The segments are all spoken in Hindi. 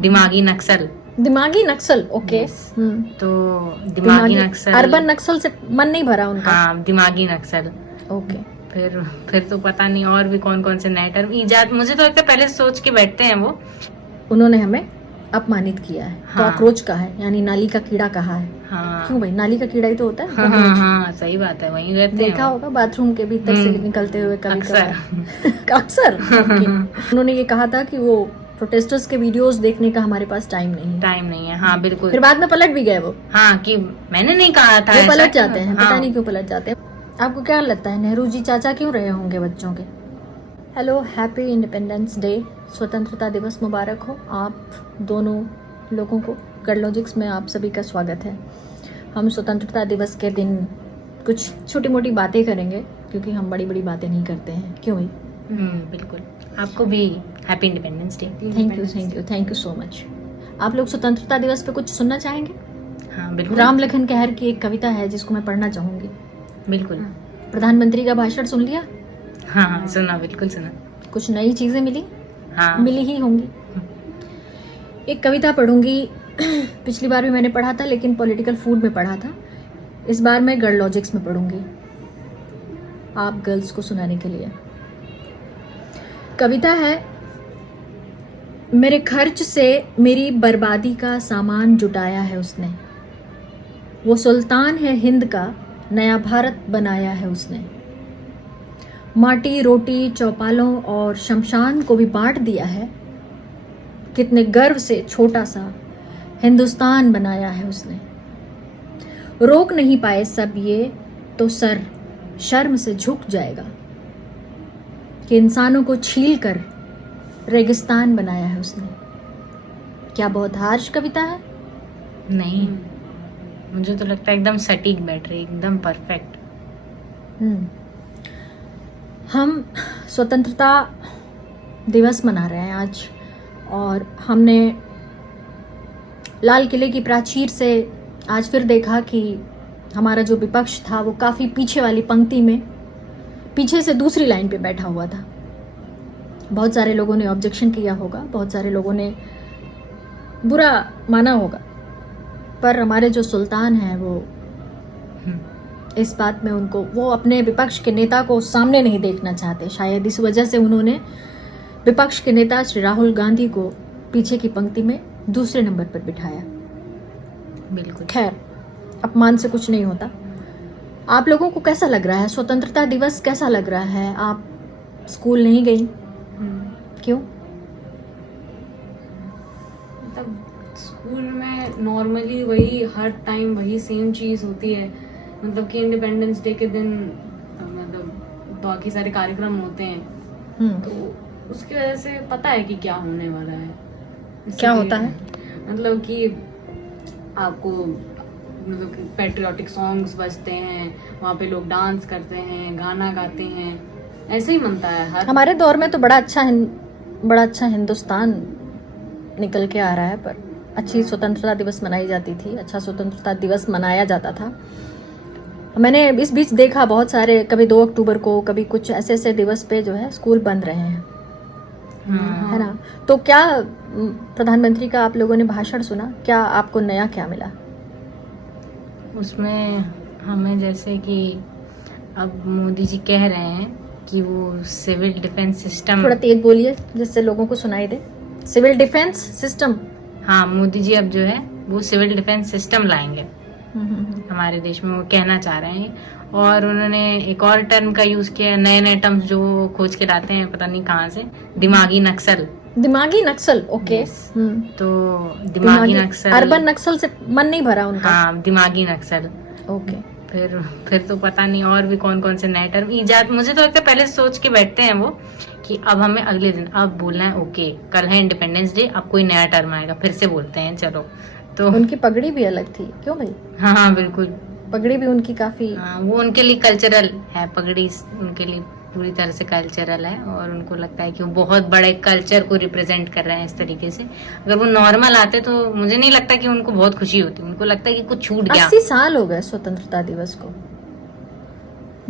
दिमागी नक्सल। दिमागी नक्सल, ओके। तो दिमागी नक्सल, अर्बन नक्सल से मन नहीं भरा उनका। हाँ, दिमागी नक्सल। ओके। फिर तो पता नहीं और भी कौन कौन से नए टर्म ईजाद, मुझे तो लगता है पहले सोच के बैठते हैं वो। उन्होंने हमें अपमानित किया है। हाँ। कॉकरोच कहा है, यानी नाली का कीड़ा कहा है। हाँ। क्यों भाई, नाली का कीड़ा ही तो होता है। हाँ, हाँ, हाँ, सही बात है, वहीं रहते हैं। देखा होगा बाथरूम के भीतर से निकलते हुए कभी अक्सर। अक्सर। उन्होंने ये कहा था कि वो प्रोटेस्टर्स के वीडियोस देखने का हमारे पास टाइम नहीं है। हाँ बिल्कुल। फिर बाद में पलट भी गए वो। हाँ, कि मैंने नहीं कहा था। वो पलट जाते हैं, हाँ। पता नहीं क्यों पलट जाते हैं। आपको क्या लगता है नेहरू जी चाचा क्यों रहे होंगे बच्चों के? हेलो, हैप्पी इंडिपेंडेंस डे, स्वतंत्रता दिवस मुबारक हो आप दोनों लोगों को। गडलॉजिक्स में आप सभी का स्वागत है। हम स्वतंत्रता दिवस के दिन कुछ छोटी मोटी बातें करेंगे, क्योंकि हम बड़ी बड़ी बातें नहीं करते हैं। क्यों भाई? बिल्कुल। आपको भी happy independence day. Thank you so much. आप लोग स्वतंत्रता दिवस पे कुछ सुनना चाहेंगे? हाँ बिल्कुल। राम लखन कहर की एक कविता है जिसको मैं पढ़ना चाहूंगी। बिल्कुल। प्रधानमंत्री का भाषण सुन लिया? हाँ, सुना, बिल्कुल सुना। कुछ नई चीजें मिली? हाँ, मिली ही होंगी। एक कविता पढ़ूंगी। पिछली बार भी मैंने पढ़ा था, लेकिन पॉलिटिकल फूड में पढ़ा था। इस बार मैं गडलॉजिक्स में पढ़ूंगी आप गर्ल्स को सुनाने के लिए। कविता है, मेरे खर्च से मेरी बर्बादी का सामान जुटाया है उसने। वो सुल्तान है हिंद का, नया भारत बनाया है उसने। माटी रोटी चौपालों और शमशान को भी बांट दिया है। कितने गर्व से छोटा सा हिंदुस्तान बनाया है उसने। रोक नहीं पाए सब ये तो सर शर्म से झुक जाएगा कि इंसानों को छील कर रेगिस्तान बनाया है उसने। क्या बहुत हार्श कविता है? नहीं, मुझे तो लगता है एकदम सटीक बैठ रही, एकदम परफेक्ट। हम स्वतंत्रता दिवस मना रहे हैं आज, और हमने लाल किले की प्राचीर से आज फिर देखा कि हमारा जो विपक्ष था वो काफी पीछे वाली पंक्ति में, पीछे से दूसरी लाइन पे बैठा हुआ था। बहुत सारे लोगों ने ऑब्जेक्शन किया होगा, बहुत सारे लोगों ने बुरा माना होगा, पर हमारे जो सुल्तान हैं वो इस बात में वो अपने विपक्ष के नेता को सामने नहीं देखना चाहते। शायद इस वजह से उन्होंने विपक्ष के नेता श्री राहुल गांधी को पीछे की पंक्ति में दूसरे नंबर पर बिठाया। बिल्कुल। खैर, अपमान से कुछ नहीं होता। आप लोगों को कैसा लग रहा है स्वतंत्रता दिवस? कैसा लग रहा है? आप स्कूल नहीं गई? क्यों? मतलब स्कूल में नॉर्मली वही हर टाइम वही सेम चीज होती है। मतलब कि इंडिपेंडेंस डे के दिन मतलब बाकी सारे कार्यक्रम होते हैं, तो उसकी वजह से पता है कि क्या होने वाला है। क्या होता है? मतलब कि आपको मतलब पैट्रियोटिक सॉन्ग्स बजते हैं, वहाँ पे लोग डांस करते हैं, गाना गाते हैं, ऐसे ही मनता है हर। हमारे दौर में तो बड़ा अच्छा हिंदुस्तान निकल के आ रहा है, पर अच्छी स्वतंत्रता दिवस मनाई जाती थी, अच्छा स्वतंत्रता दिवस मनाया जाता था। मैंने इस बीच देखा बहुत सारे, कभी 2 अक्टूबर को, कभी कुछ ऐसे ऐसे दिवस पे जो है स्कूल बंद रहे हैं, है ना? तो क्या प्रधानमंत्री का आप लोगों ने भाषण सुना? क्या आपको नया क्या मिला उसमें? हमें जैसे कि अब मोदी जी कह रहे हैं कि वो सिविल डिफेंस सिस्टम, थोड़ा तेज बोलिए जिससे लोगों को सुनाई दे। Civil defence system? हाँ, मोदी जी अब जो है वो सिविल डिफेंस सिस्टम लाएंगे हमारे देश में, वो कहना चाह रहे हैं। और उन्होंने एक और टर्म का यूज किया, नए नए टर्म्स जो खोज के लाते हैं पता नहीं कहाँ से, दिमागी नक्सल। दिमागी नक्सल, ओके। तो दिमागी नक्सल, अर्बन नक्सल से मन नहीं भरा उनका। हाँ, दिमागी नक्सल। ओके। फिर तो पता नहीं और भी कौन कौन से नए टर्म ईजाद, मुझे तो लगता है पहले सोच के बैठते हैं वो कि अब हमें अगले दिन अब बोलना है, ओके कल है इंडिपेंडेंस डे, अब कोई नया टर्म आएगा, फिर से बोलते हैं चलो। तो उनकी पगड़ी भी अलग थी, क्यों भाई? हाँ बिल्कुल, पगड़ी भी उनकी काफी, वो उनके लिए कल्चरल है, पगड़ी उनके लिए पूरी तरह से कल्चरल है, और उनको लगता है कि वो बहुत बड़े कल्चर को रिप्रेजेंट कर रहे हैं इस तरीके से। अगर वो नॉर्मल आते तो मुझे नहीं लगता कि उनको बहुत खुशी होती, उनको लगता है कि कुछ छूट गया। 80 साल हो गए स्वतंत्रता दिवस को।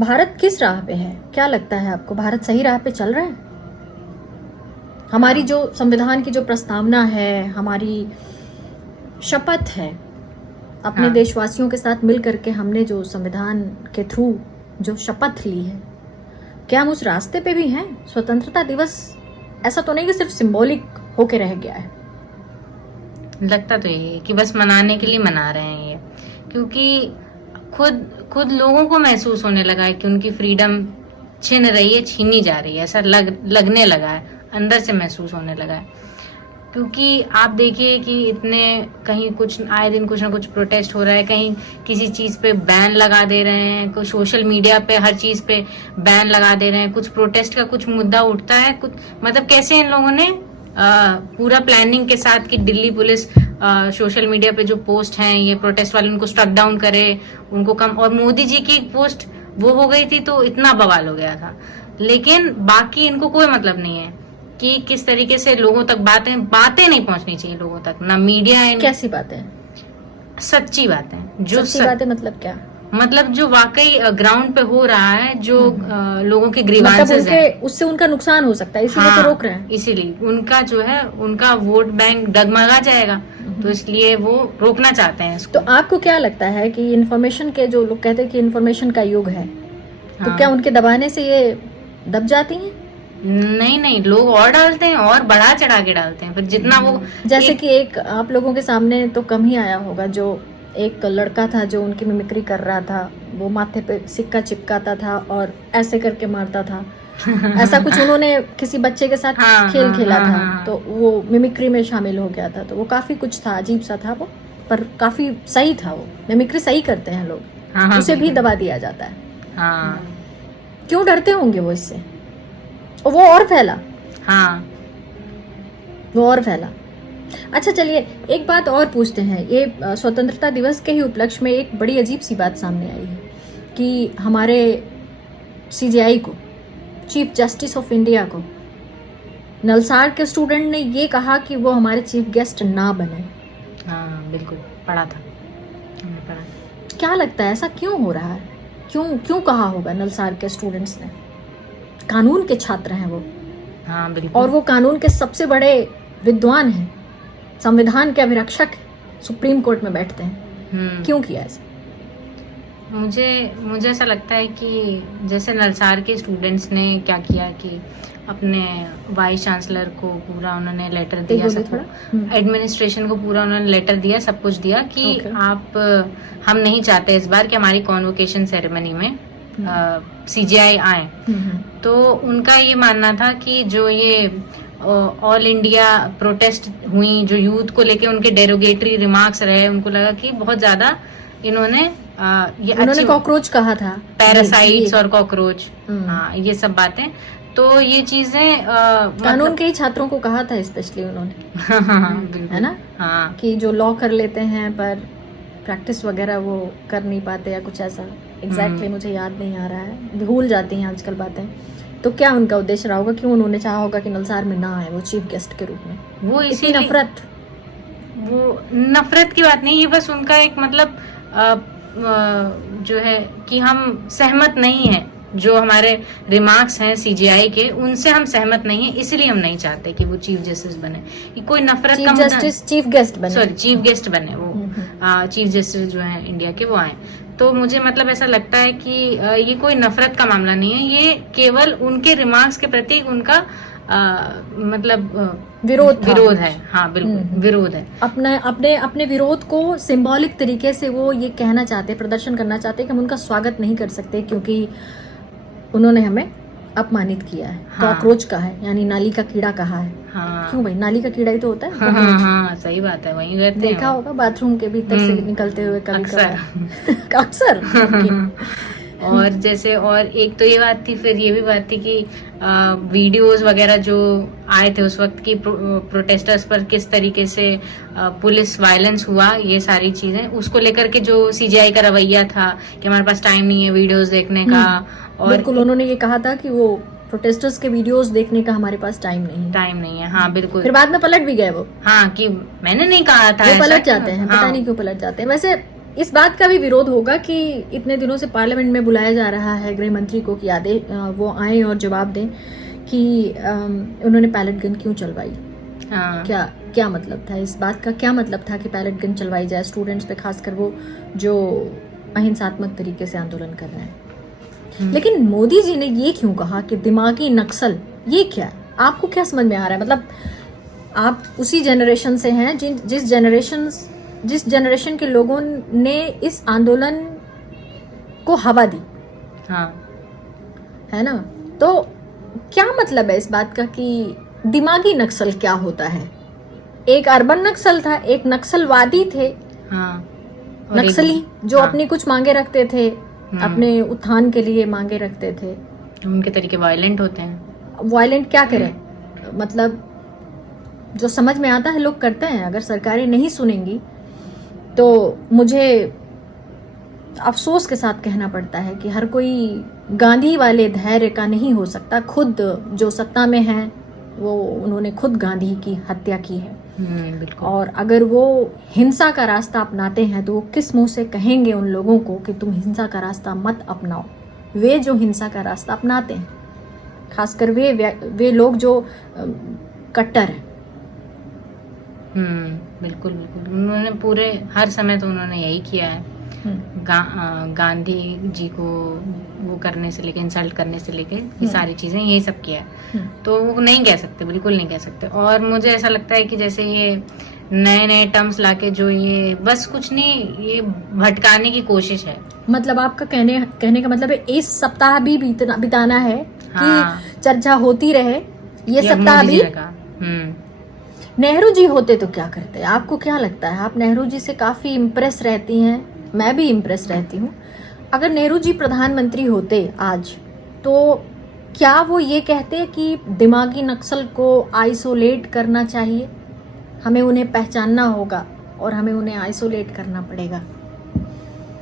भारत किस राह पे है? क्या लगता है आपको, भारत सही राह पे चल रहा है? हमारी जो संविधान की जो प्रस्तावना है, हमारी शपथ है, अपने हाँ। देशवासियों के साथ मिल करके हमने जो संविधान के थ्रू जो शपथ ली है, क्या हम उस रास्ते पे भी हैं? स्वतंत्रता दिवस ऐसा तो नहीं कि सिर्फ सिंबॉलिक होके रह गया है। लगता तो यही है कि बस मनाने के लिए मना रहे हैं ये, क्योंकि खुद लोगों को महसूस होने लगा है कि उनकी फ्रीडम छिन रही है, छीनी जा रही है, ऐसा लगने लगा है, अंदर से महसूस होने लगा है। क्योंकि आप देखिए कि इतने कहीं कुछ आए दिन कुछ ना कुछ प्रोटेस्ट हो रहा है, कहीं किसी चीज पे बैन लगा दे रहे हैं, कुछ सोशल मीडिया पे हर चीज पे बैन लगा दे रहे हैं, कुछ प्रोटेस्ट का कुछ मुद्दा उठता है, कुछ मतलब कैसे इन लोगों ने पूरा प्लानिंग के साथ कि दिल्ली पुलिस सोशल मीडिया पे जो पोस्ट हैं ये प्रोटेस्ट वाले उनको स्ट्रक डाउन करे, उनको कम, और मोदी जी की एक पोस्ट वो हो गई थी तो इतना बवाल हो गया था। लेकिन बाकी इनको कोई मतलब नहीं है कि किस तरीके से लोगों तक बातें नहीं पहुंचनी चाहिए लोगों तक, ना मीडिया है, कैसी बातें? सच्ची बातें, जो सच्ची बातें मतलब क्या? मतलब जो वाकई ग्राउंड पे हो रहा है, जो लोगों के मतलब ग्रीवांसेस उनके उससे उनका नुकसान हो सकता है, इसीलिए तो रोक रहे हैं। इसीलिए उनका जो है उनका वोट बैंक डगमगा जाएगा, तो इसलिए वो रोकना चाहते हैं इसको। तो आपको क्या लगता है कि इन्फॉर्मेशन के जो लोग कहते हैं कि इन्फॉर्मेशन का युग है, तो हाँ। क्या उनके दबाने से ये दब जाती हैं? नहीं, लोग और डालते हैं और बढ़ा चढ़ा के डालते हैं, फिर जितना वो जैसे कि एक आप लोगों के सामने तो कम ही आया होगा, जो एक लड़का था जो उनकी मिमिक्री कर रहा था, वो माथे पे सिक्का चिपकाता था और ऐसे करके मारता था। ऐसा कुछ उन्होंने किसी बच्चे के साथ खेल खेला था, तो वो मिमिक्री में शामिल हो गया था। तो वो काफी कुछ था, अजीब सा था वो, पर काफी सही था। वो मिमिक्री सही करते हैं लोग, उसे भी दबा दिया जाता है। हाँ, क्यों डरते होंगे वो इससे? और वो और फैला। हाँ, वो और फैला। अच्छा चलिए एक बात और पूछते हैं। ये स्वतंत्रता दिवस के ही उपलक्ष्य में एक बड़ी अजीब सी बात सामने आई है कि हमारे सीजेआई को, चीफ जस्टिस ऑफ इंडिया को, नलसाड़ के स्टूडेंट ने ये कहा कि वो हमारे चीफ गेस्ट ना बने। हाँ, बिल्कुल पढ़ा था, हमने पढ़ा। क्या लगता है ऐसा क्यों हो रहा है? क्यों कहा होगा नलसाड़ के स्टूडेंट्स ने? कानून के छात्र हैं वो, हाँ बिल्कुल, और वो कानून के सबसे बड़े विद्वान हैं, संविधान के अभिरक्षक, सुप्रीम कोर्ट में बैठते हैं। क्यों किया ऐसा? मुझे ऐसा लगता है कि जैसे नलसाड़ के स्टूडेंट्स ने क्या किया कि अपने वाइस चांसलर को पूरा उन्होंने लेटर दिया, सबको एडमिनिस्ट्रेशन को पूरा उन्होंने लेटर दिया, सब कुछ दिया कि हम नहीं चाहते इस बार कि हमारी कॉन्वोकेशन सेरेमनी में सीजीआई आए। तो उनका ये मानना था कि जो ये ऑल इंडिया प्रोटेस्ट हुई, जो यूथ को लेके उनके डेरोगेटरी रिमार्क्स रहे, उनको लगा कि बहुत ज्यादा इन्होंने कॉकरोच कहा था, पैरासाइट्स और कॉकरोच, हाँ ये सब बातें। तो ये चीजें कानून के ही छात्रों को कहा था स्पेशली उन्होंने, है ना, हाँ, कि जो लॉ कर लेते हैं पर प्रैक्टिस वगैरह वो कर नहीं पाते या कुछ ऐसा। एग्जैक्टली मुझे याद नहीं आ रहा है, भूल जाती हैं आजकल बातें। तो क्या उनका उद्देश्य रहा होगा? क्यों उन्होंने चाहा होगा कि नलसाड़ में ना आए वो चीफ गेस्ट के रूप में? वो इसी नफरत, वो नफरत की बात नहीं, ये बस उनका एक मतलब जो है कि हम सहमत नहीं है, जो हमारे रिमार्क्स हैं सीजीआई के, उनसे हम सहमत नहीं है, इसलिए हम नहीं चाहते कि वो चीफ जस्टिस बने। ये कोई नफरत का मुद्दा, चीफ गेस्ट बने, सॉरी चीफ गेस्ट बने, वो चीफ जस्टिस जो है इंडिया के वो आए। तो मुझे मतलब ऐसा लगता है कि ये कोई नफरत का मामला नहीं है, ये केवल उनके रिमार्क्स के प्रति उनका मतलब विरोध है। हाँ बिल्कुल विरोध है। अपने विरोध को सिंबॉलिक तरीके से वो ये कहना चाहते, प्रदर्शन करना चाहते कि हम उनका स्वागत नहीं कर सकते क्योंकि उन्होंने हमें अपमानित किया है। हाँ। कॉकरोच का है, यानी नाली का कीड़ा कहा है। हाँ। क्यों भाई, नाली का कीड़ा ही तो होता है। हाँ, सही बात है, वहीं रहते हैं। देखा होगा बाथरूम के भीतर से निकलते हुए कभी अक्सर। और जैसे और एक तो ये बात थी, फिर ये भी बात थी कि वीडियोस वगैरह जो आए थे उस वक्त की प्रोटेस्टर्स पर किस तरीके से पुलिस वायलेंस हुआ, ये सारी चीजें उसको लेकर के जो सीजीआई का रवैया था कि हमारे पास टाइम नहीं है वीडियोस देखने का। और बिल्कुल उन्होंने ये कहा था कि वो प्रोटेस्टर्स के वीडियोस देखने का हमारे पास टाइम नहीं है। हाँ बिल्कुल। फिर बाद में पलट भी गए वो, हाँ कि मैंने नहीं कहा था, वो पलट जाते हैं। पता नहीं क्यों पलट जाते हैं। वैसे इस बात का भी विरोध होगा कि इतने दिनों से पार्लियामेंट में बुलाया जा रहा है गृह मंत्री को कि वो आए और जवाब दें कि उन्होंने पैलेट गन क्यों चलवाई, हाँ क्या मतलब था इस बात का, क्या मतलब था कि पैलेट गन चलवाई जाए स्टूडेंट्स पे, खासकर वो जो अहिंसात्मक तरीके से आंदोलन कर रहे हैं। लेकिन मोदी जी ने ये क्यों कहा कि दिमागी नक्सल, ये क्या है? आपको क्या समझ में आ रहा है? मतलब आप उसी जनरेशन से हैं जिस जनरेशन के लोगों ने इस आंदोलन को हवा दी, हाँ है ना? तो क्या मतलब है इस बात का कि दिमागी नक्सल क्या होता है? एक अर्बन नक्सल था, एक नक्सलवादी थे, हाँ और एक- नक्सली जो हाँ, अपनी कुछ मांगे रखते थे, अपने उत्थान के लिए मांगे रखते थे। उनके तरीके वायलेंट होते हैं। वायलेंट क्या करें, मतलब जो समझ में आता है लोग करते हैं। अगर सरकारें नहीं सुनेंगी तो मुझे अफसोस के साथ कहना पड़ता है कि हर कोई गांधी वाले धैर्य का नहीं हो सकता। खुद जो सत्ता में है वो उन्होंने खुद गांधी की हत्या की है, बिल्कुल। और अगर वो हिंसा का रास्ता अपनाते हैं तो वो किस मुंह से कहेंगे उन लोगों को कि तुम हिंसा का रास्ता मत अपनाओ? वे जो हिंसा का रास्ता अपनाते हैं, खासकर वे लोग जो कट्टर हैं। बिल्कुल बिल्कुल, उन्होंने पूरे हर समय तो उन्होंने यही किया है। गांधी जी को वो करने से लेके, इंसल्ट करने से लेके, ये सारी चीजें यही सब किया है। तो वो नहीं कह सकते, बिल्कुल नहीं कह सकते। और मुझे ऐसा लगता है कि जैसे ये नए नए टर्म्स लाके जो ये बस कुछ नहीं, ये भटकाने की कोशिश है। मतलब आपका कहने का मतलब है इस सप्ताह भी बिताना है हाँ, कि चर्चा होती रहे, ये सप्ताह मोदी भी। जी ने कहा। नेहरू जी होते तो क्या करते? आपको क्या लगता है? आप नेहरू जी से काफी इम्प्रेस रहती हैं, मैं भी इम्प्रेस रहती हूँ। अगर नेहरू जी प्रधानमंत्री होते आज, तो क्या वो ये कहते कि दिमागी नक्सल को आइसोलेट करना चाहिए, हमें उन्हें पहचानना होगा और हमें उन्हें आइसोलेट करना पड़ेगा?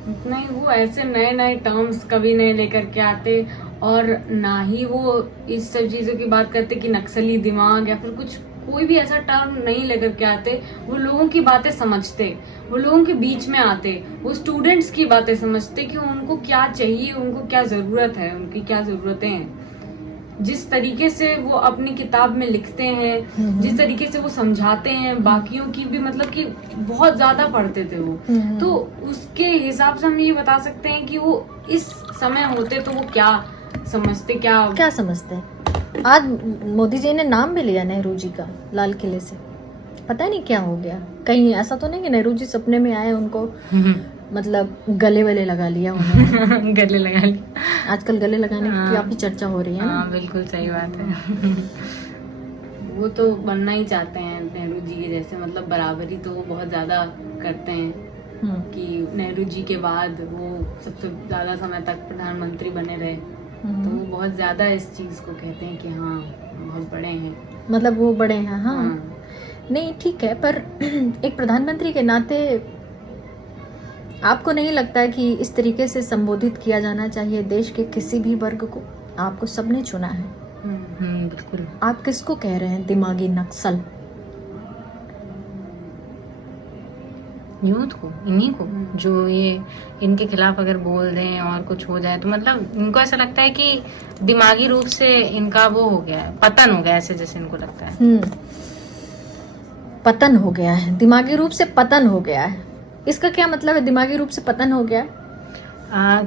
नहीं, वो ऐसे नए नए टर्म्स कभी नहीं लेकर के आते, और ना ही वो इस सब चीजों की बात करते कि नक्सली दिमाग या फिर कुछ, कोई भी ऐसा टर्म नहीं लेकर के आते। वो लोगों की बातें समझते, वो लोगों के बीच में आते, वो स्टूडेंट्स की बातें समझते कि उनको क्या चाहिए, उनको क्या जरूरत है, उनकी क्या जरूरतें हैं। जिस तरीके से वो अपनी किताब में लिखते हैं, जिस तरीके से वो समझाते हैं, बाकियों की भी मतलब कि बहुत ज्यादा पढ़ते थे वो, तो उसके हिसाब से हम ये बता सकते हैं कि वो इस समय होते तो वो क्या समझते, क्या समझते हैं। आज मोदी जी ने नाम भी लिया नेहरू जी का लाल किले से, पता नहीं क्या हो गया। कहीं ऐसा तो नहीं कि नेहरू जी सपने में आए, उनको मतलब गले वले लगा लिया उन्होंने? गले लगा लिया। आजकल गले लगाने की काफी चर्चा हो रही है ना? हाँ, बिल्कुल सही बात है। वो तो बनना ही चाहते हैं नेहरू जी के जैसे, मतलब बराबरी तो वो बहुत ज्यादा करते हैं कि नेहरू जी के बाद वो सबसे ज्यादा समय तक प्रधानमंत्री बने रहे। तो वो बहुत ज्यादा इस चीज को कहते हैं कि हाँ बहुत बड़े हैं, मतलब वो बड़े हैं। हाँ, नहीं ठीक है, पर एक प्रधानमंत्री के नाते आपको नहीं लगता है कि इस तरीके से संबोधित किया जाना चाहिए देश के किसी भी वर्ग को? आपको सबने चुना है। बिल्कुल। आप किसको कह रहे हैं दिमागी नक्सल? यूथ को, इन्हीं को, जो ये इनके खिलाफ अगर बोल दें और कुछ हो जाए तो मतलब इनको ऐसा लगता है कि दिमागी रूप से इनका वो हो गया है, पतन हो गया, ऐसे जैसे इनको लगता है। पतन हो गया है, दिमागी रूप से पतन हो गया है। इसका क्या मतलब है, दिमागी रूप से पतन हो गया?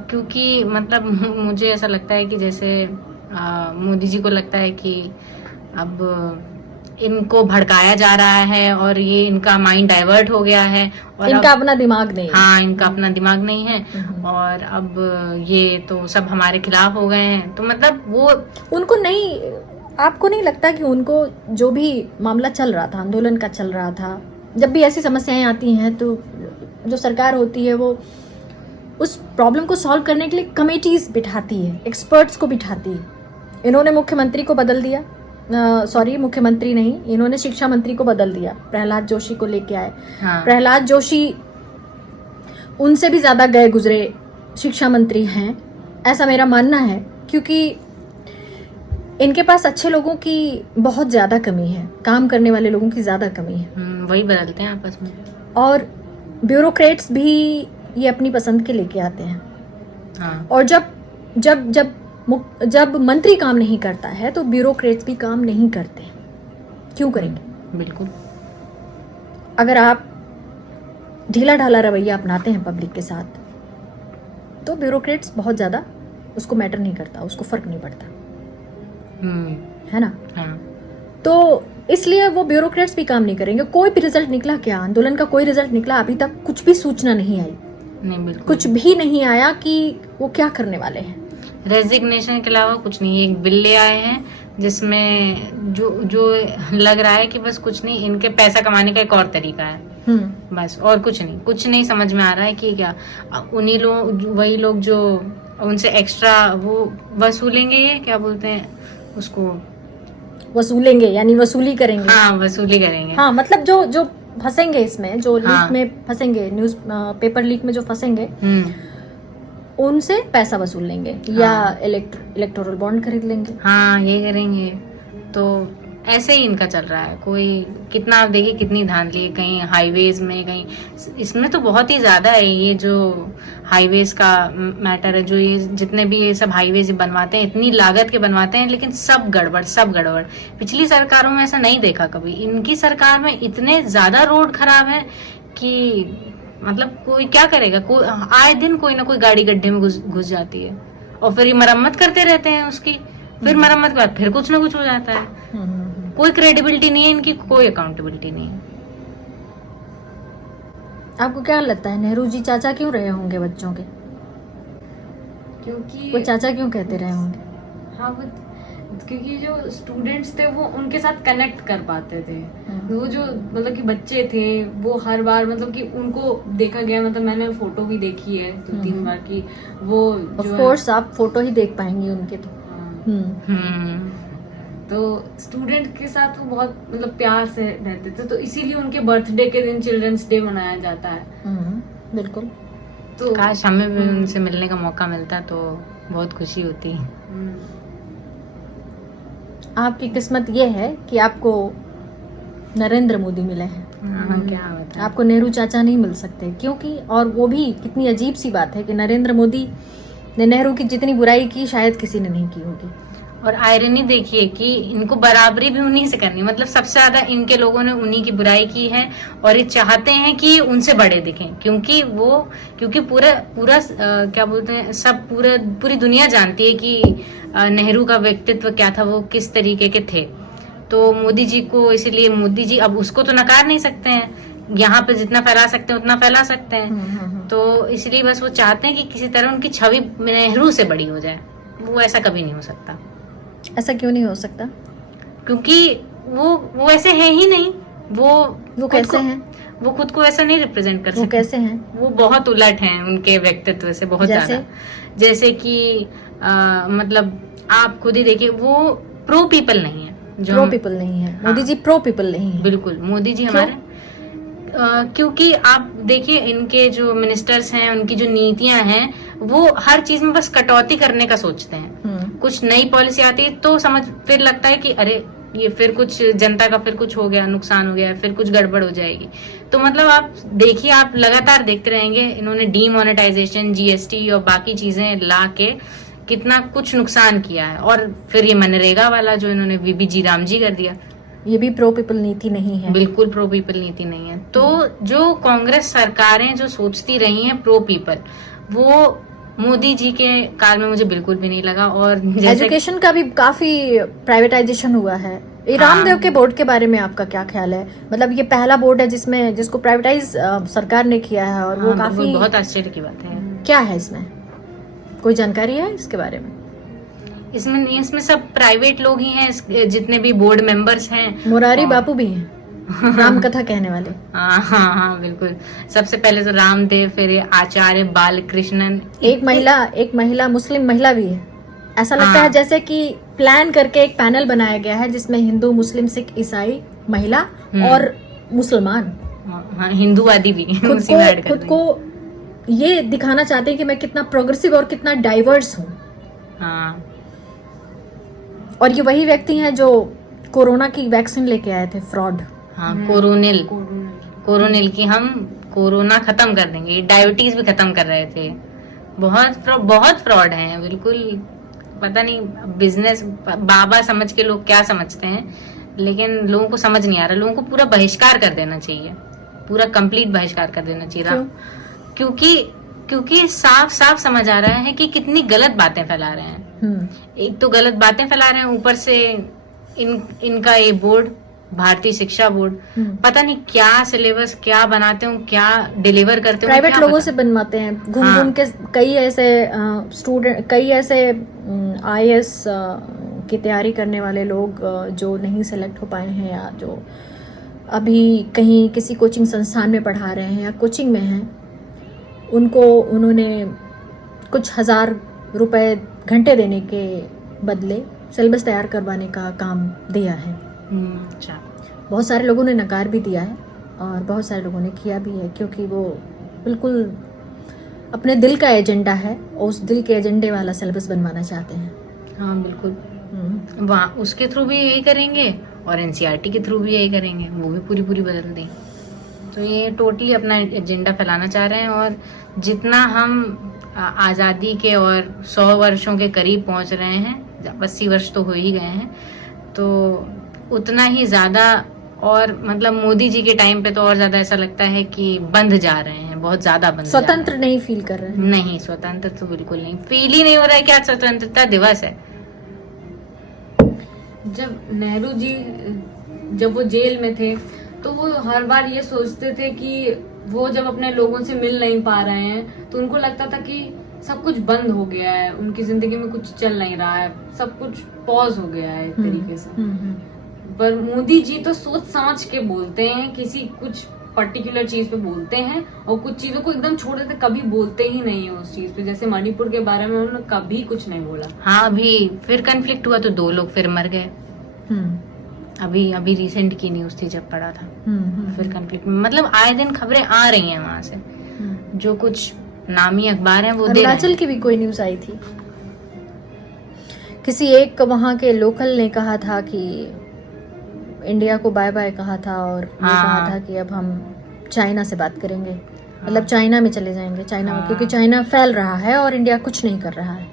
क्योंकि मतलब मुझे ऐसा लगता है कि जैसे मोदी जी को लगता है कि अब इनको भड़काया जा रहा है और ये इनका माइंड डाइवर्ट हो गया है, और इनका अपना दिमाग नहीं है। हाँ, इनका अपना दिमाग नहीं है, और अब ये तो सब हमारे खिलाफ हो गए हैं। तो मतलब वो उनको नहीं, आपको नहीं लगता कि उनको जो भी मामला चल रहा था, आंदोलन का चल रहा था, जब भी ऐसी समस्याएं आती हैं तो जो सरकार होती है वो उस प्रॉब्लम को सॉल्व करने के लिए कमेटीज बिठाती है, एक्सपर्ट्स को बिठाती है। इन्होंने मुख्यमंत्री को बदल दिया, मुख्यमंत्री नहीं, इन्होंने शिक्षा मंत्री को बदल दिया, प्रहलाद जोशी को लेके आए। हाँ। प्रहलाद जोशी उनसे भी ज्यादा गए गुजरे शिक्षा मंत्री हैं, ऐसा मेरा मानना है, क्योंकि इनके पास अच्छे लोगों की बहुत ज्यादा कमी है, काम करने वाले लोगों की ज्यादा कमी है। वही बदलते हैं आपस में, और ब्यूरोक्रेट्स भी ये अपनी पसंद के लेके आते हैं। हाँ। और जब जब मंत्री काम नहीं करता है तो ब्यूरोक्रेट्स भी काम नहीं करते हैं। क्यों करेंगे? बिल्कुल। अगर आप ढीला ढाला रवैया अपनाते हैं पब्लिक के साथ तो ब्यूरोक्रेट्स बहुत ज़्यादा उसको मैटर नहीं करता, उसको फर्क नहीं पड़ता, है ना? हाँ। तो इसलिए वो ब्यूरोक्रेट्स भी काम नहीं करेंगे। कोई भी रिजल्ट निकला क्या? आंदोलन का कोई रिजल्ट निकला? अभी तक कुछ भी सूचना नहीं आई, नहीं, बिल्कुल कुछ भी नहीं आया कि वो क्या करने वाले हैं। रेजिग्नेशन के अलावा कुछ नहीं। एक बिल ले आए हैं जिसमें जो लग रहा है कि बस कुछ नहीं, इनके पैसा कमाने का एक और तरीका है, बस, और कुछ नहीं समझ में आ रहा है कि क्या उन्हीं लोग, वही लोग जो उनसे एक्स्ट्रा वो वसूलेंगे, ये क्या बोलते हैं उसको, वसूलेंगे यानी वसूली करेंगे। हाँ, वसूली करेंगे। हाँ, मतलब जो फंसेंगे इसमें, जो हाँ। लीक में फंसेंगे, न्यूज पेपर लीक में जो फंसेंगे, उनसे पैसा वसूल लेंगे। हाँ। या इलेक्टोरल बॉन्ड खरीद लेंगे। हाँ, ये करेंगे। तो ऐसे ही इनका चल रहा है। कोई कितना, आप देखिए कितनी धांधली है, कहीं हाईवेज में, कहीं इसमें तो बहुत ही ज्यादा है। ये जो हाईवेज का मैटर है, जो ये जितने भी ये सब हाईवेज बनवाते हैं, इतनी लागत के बनवाते हैं, लेकिन सब गड़बड़। पिछली सरकारों में ऐसा नहीं देखा कभी। इनकी सरकार में इतने ज्यादा रोड खराब है कि मतलब कोई क्या करेगा। कोई आए दिन कोई ना कोई गाड़ी गड्ढे में घुस जाती है, और फिर ये मरम्मत करते रहते हैं उसकी, फिर मरम्मत के बाद फिर कुछ ना कुछ हो जाता है। कोई क्रेडिबिलिटी नहीं है इनकी, कोई अकाउंटेबिलिटी नहीं है। आपको क्या लगता है नेहरू जी चाचा क्यों रहे होंगे बच्चों के? क्योंकि वो चाचा क्यों कहते रहे होंगे? हाँ, वो क्योंकि जो स्टूडेंट्स थे वो उनके साथ कनेक्ट कर पाते थे। वो जो मतलब कि बच्चे थे वो हर बार मतलब कि उनको देखा गया, मतलब मैंने फोटो भी देखी है 2-3 बार की, वो ऑफ कोर्स आप फोटो ही देख पाएंगे उनके तो। तो स्टूडेंट के साथ वो बहुत मतलब प्यार से रहते थे, तो इसीलिए उनके बर्थडे के दिन चिल्ड्रंस डे मनाया जाता है। बिल्कुल। तो काश हमें भी उनसे मिलने का मौका मिलता तो बहुत खुशी होती। आपकी किस्मत ये है कि आपको नरेंद्र मोदी मिले हैं। क्या बताएं। आपको नेहरू चाचा नहीं मिल सकते, क्योंकि और वो भी कितनी अजीब सी बात है कि नरेंद्र मोदी ने नेहरू की जितनी बुराई की शायद किसी ने नहीं की होगी। और आयरनी देखिए कि इनको बराबरी भी उन्हीं से करनी, मतलब सबसे ज्यादा इनके लोगों ने उन्हीं की बुराई की है, और ये चाहते हैं कि उनसे बड़े दिखें, क्योंकि पूरा क्या बोलते हैं, सब पूरी दुनिया जानती है कि नेहरू का व्यक्तित्व क्या था, वो किस तरीके के थे। तो मोदी जी को, इसीलिए मोदी जी अब उसको तो नकार नहीं सकते हैं, यहाँ पे जितना फैला सकते हैं उतना फैला सकते हैं। तो इसलिए बस वो चाहते हैं कि किसी तरह उनकी छवि नेहरू से बड़ी हो जाए। वो ऐसा कभी नहीं हो सकता। ऐसा क्यों नहीं हो सकता? क्योंकि वो ऐसे हैं ही नहीं। वो कैसे हैं? वो खुद को ऐसा नहीं रिप्रेजेंट कर सकते। वो कैसे हैं? वो बहुत उलट हैं उनके व्यक्तित्व से, बहुत ज्यादा। जैसे कि मतलब आप खुद ही देखिए, वो प्रो पीपल नहीं है। प्रो पीपल नहीं है। मोदी जी प्रो पीपल नहीं है। बिल्कुल, मोदी जी हमारे क्योंकि आप देखिए इनके जो मिनिस्टर्स हैं, उनकी जो नीतियां हैं, वो हर चीज में बस कटौती करने का सोचते हैं। कुछ नई पॉलिसी आती है तो फिर लगता है कि अरे ये फिर कुछ जनता का फिर कुछ हो गया, नुकसान हो गया, फिर कुछ गड़बड़ हो जाएगी। तो मतलब आप देखिए, आप लगातार देखते रहेंगे, इन्होंने डीमोनेटाइजेशन, जीएसटी और बाकी चीजें ला के कितना कुछ नुकसान किया है। और फिर ये मनरेगा वाला जो इन्होंने वीबी राम जी कर दिया, ये भी प्रो पीपल नीति नहीं है। बिल्कुल प्रो पीपल नीति नहीं है। तो जो कांग्रेस सरकारें जो सोचती रही हैं प्रो पीपल, वो मोदी जी के काल में मुझे बिल्कुल भी नहीं लगा। और एजुकेशन का भी काफी प्राइवेटाइजेशन हुआ है। रामदेव के बोर्ड के बारे में आपका क्या ख्याल है? मतलब ये पहला बोर्ड है जिसको प्राइवेटाइज सरकार ने किया है, और वो काफी बहुत आश्चर्य की बात है। क्या है इसमें, कोई जानकारी है इसके बारे में? इसमें सब प्राइवेट लोग ही हैं, जितने भी बोर्ड मेंबर्स हैं। मुरारी बापू भी हैं, राम कथा कहने वाले। हाँ, बिल्कुल। सबसे पहले तो रामदेव, फिर आचार्य बालकृष्णन। एक महिला मुस्लिम महिला भी है। ऐसा लगता है जैसे कि प्लान करके एक पैनल बनाया गया है जिसमें हिंदू, मुस्लिम, सिख, ईसाई, महिला और मुसलमान, हिंदूवादी भी खुद को ये दिखाना चाहते हैं कि मैं कितना प्रोग्रेसिव और कितना डाइवर्स हूँ। और ये वही व्यक्ति हैं जो कोरोना की वैक्सीन लेके आए थे, फ्रॉड। कोरोनिल की हम कोरोना खत्म कर देंगे, डायबिटीज भी खत्म कर रहे थे। बहुत फ्रॉड है, बिल्कुल पता नहीं बिजनेस बाबा समझ के लोग क्या समझते हैं, लेकिन लोगों को समझ नहीं आ रहा। लोगों को पूरा बहिष्कार कर देना चाहिए, पूरा कंप्लीट बहिष्कार कर देना चाहिए। क्योंकि साफ साफ समझ आ रहा है कि कितनी गलत बातें फैला रहे हैं। एक तो गलत बातें फैला रहे हैं, ऊपर से इनका ये बोर्ड, भारतीय शिक्षा बोर्ड, पता नहीं क्या सिलेबस क्या बनाते हो, क्या डिलीवर करते हो, प्राइवेट लोगों से बनवाते हैं घूम घूम के। कई ऐसे स्टूडेंट, कई ऐसे IAS की तैयारी करने वाले लोग जो नहीं सेलेक्ट हो पाए हैं, या जो अभी कहीं किसी कोचिंग संस्थान में पढ़ा रहे हैं या कोचिंग में हैं, उनको उन्होंने कुछ हजार रुपए घंटे देने के बदले सिलेबस तैयार करवाने का काम दिया है। अच्छा। बहुत सारे लोगों ने नकार भी दिया है और बहुत सारे लोगों ने किया भी है, क्योंकि वो बिल्कुल अपने दिल का एजेंडा है और उस दिल के एजेंडे वाला सिलेबस बनवाना चाहते हैं। हाँ बिल्कुल, वहाँ उसके थ्रू भी यही करेंगे और NCERT के थ्रू भी यही करेंगे, वो भी पूरी बदल दें। तो ये टोटली अपना एजेंडा फैलाना चाह रहे हैं। और जितना हम आज़ादी के और 100 वर्षों के करीब पहुंच रहे हैं, 80 वर्ष तो हो ही गए हैं, तो उतना ही ज़्यादा, और मतलब मोदी जी के टाइम पे तो और ज़्यादा ऐसा लगता है कि बंध जा रहे हैं, बहुत ज़्यादा बंध। स्वतंत्र नहीं फील कर रहे हैं। नहीं, स्वतंत्र तो बिल्कुल नहीं फील ही नहीं हो रहा है। क्या स्वतंत्रता दिवस है? जब नेहरू जी जब वो जेल में थे तो वो हर बार ये सोचते थे कि वो जब अपने लोगों से मिल नहीं पा रहे हैं तो उनको लगता था कि सब कुछ बंद हो गया है, उनकी जिंदगी में कुछ चल नहीं रहा है, सब कुछ पॉज हो गया है एक तरीके से। पर मोदी जी तो सोच समझ के बोलते हैं, किसी कुछ पर्टिकुलर चीज पे बोलते हैं और कुछ चीजों को एकदम छोड़ देते, कभी बोलते ही नहीं है उस चीज पे। जैसे मणिपुर के बारे में उन्होंने कभी कुछ नहीं बोला। हाँ, अभी फिर कन्फ्लिक्ट हुआ तो 2 लोग फिर मर गए। अभी रिसेंट की न्यूज थी जब पड़ा था। फिर कन्फ्लिक्ट, मतलब आए दिन खबरें आ रही हैं वहां से, जो कुछ नामी अखबार हैं वो दे रहे हैं। अरुणाचल की भी कोई न्यूज आई थी, किसी एक वहां के लोकल ने कहा था कि इंडिया को बाय बाय कहा था, और ये कहा था कि अब हम चाइना से बात करेंगे, मतलब चाइना में चले जाएंगे, चाइना में, क्योंकि चाइना फैल रहा है और इंडिया कुछ नहीं कर रहा है।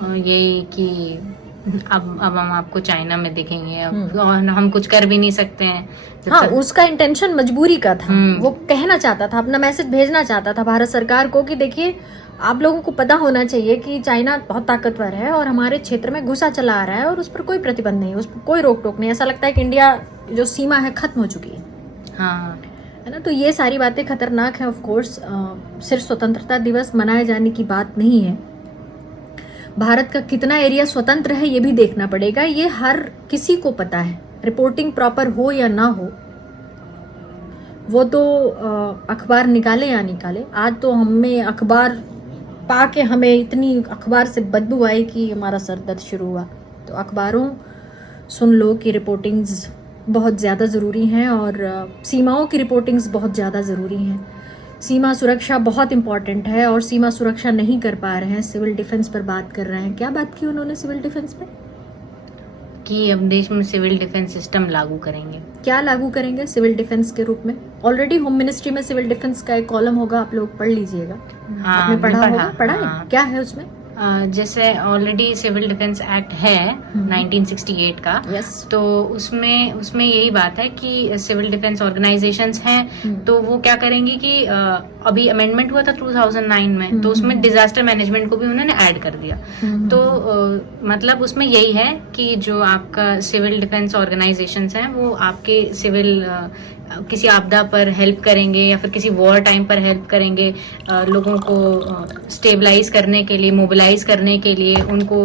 और यही कि अब हम आपको चाइना में दिखेंगे, अब और हम कुछ कर भी नहीं सकते हैं। हाँ, उसका इंटेंशन मजबूरी का था, वो कहना चाहता था, अपना मैसेज भेजना चाहता था भारत सरकार को कि देखिए, आप लोगों को पता होना चाहिए कि चाइना बहुत ताकतवर है और हमारे क्षेत्र में घुसा चला आ रहा है और उस पर कोई प्रतिबंध नहीं, उस पर कोई रोक टोक नहीं। ऐसा लगता है कि इंडिया जो सीमा है खत्म हो चुकी है। हाँ, है ना। तो ये सारी बातें खतरनाक है। ऑफ कोर्स सिर्फ स्वतंत्रता दिवस मनाए जाने की बात नहीं है, भारत का कितना एरिया स्वतंत्र है ये भी देखना पड़ेगा। ये हर किसी को पता है, रिपोर्टिंग प्रॉपर हो या ना हो, वो तो अखबार निकाले या निकाले। आज तो हमें अखबार पा के हमें इतनी अखबार से बदबू आई कि हमारा सर दर्द शुरू हुआ। तो अखबारों सुन लो कि रिपोर्टिंग्स बहुत ज़्यादा ज़रूरी हैं और सीमाओं की रिपोर्टिंग्स बहुत ज़्यादा ज़रूरी हैं। सीमा सुरक्षा बहुत इंपॉर्टेंट है और सीमा सुरक्षा नहीं कर पा रहे हैं। सिविल डिफेंस पर बात कर रहे हैं। क्या बात की उन्होंने सिविल डिफेंस पे? कि अब देश में सिविल डिफेंस सिस्टम लागू करेंगे। क्या लागू करेंगे सिविल डिफेंस के रूप में? ऑलरेडी होम मिनिस्ट्री में सिविल डिफेंस का एक कॉलम होगा, आप लोग पढ़ लीजिएगा। हाँ, आपने पढ़ा होगा, पढ़ा है? क्या है उसमें? जैसे ऑलरेडी सिविल डिफेंस एक्ट है 1968 का। तो उसमें यही बात है कि सिविल डिफेंस ऑर्गेनाइजेशंस हैं, तो वो क्या करेंगे कि अभी अमेंडमेंट हुआ था 2009 में, तो उसमें डिजास्टर मैनेजमेंट को भी उन्होंने ऐड कर दिया। तो मतलब उसमें यही है कि जो आपका सिविल डिफेंस ऑर्गेनाइजेशंस हैं वो आपके सिविल किसी आपदा पर हेल्प करेंगे या फिर किसी वॉर टाइम पर हेल्प करेंगे, लोगों को स्टेबलाइज करने के लिए, मोबिलाइज करने के लिए, उनको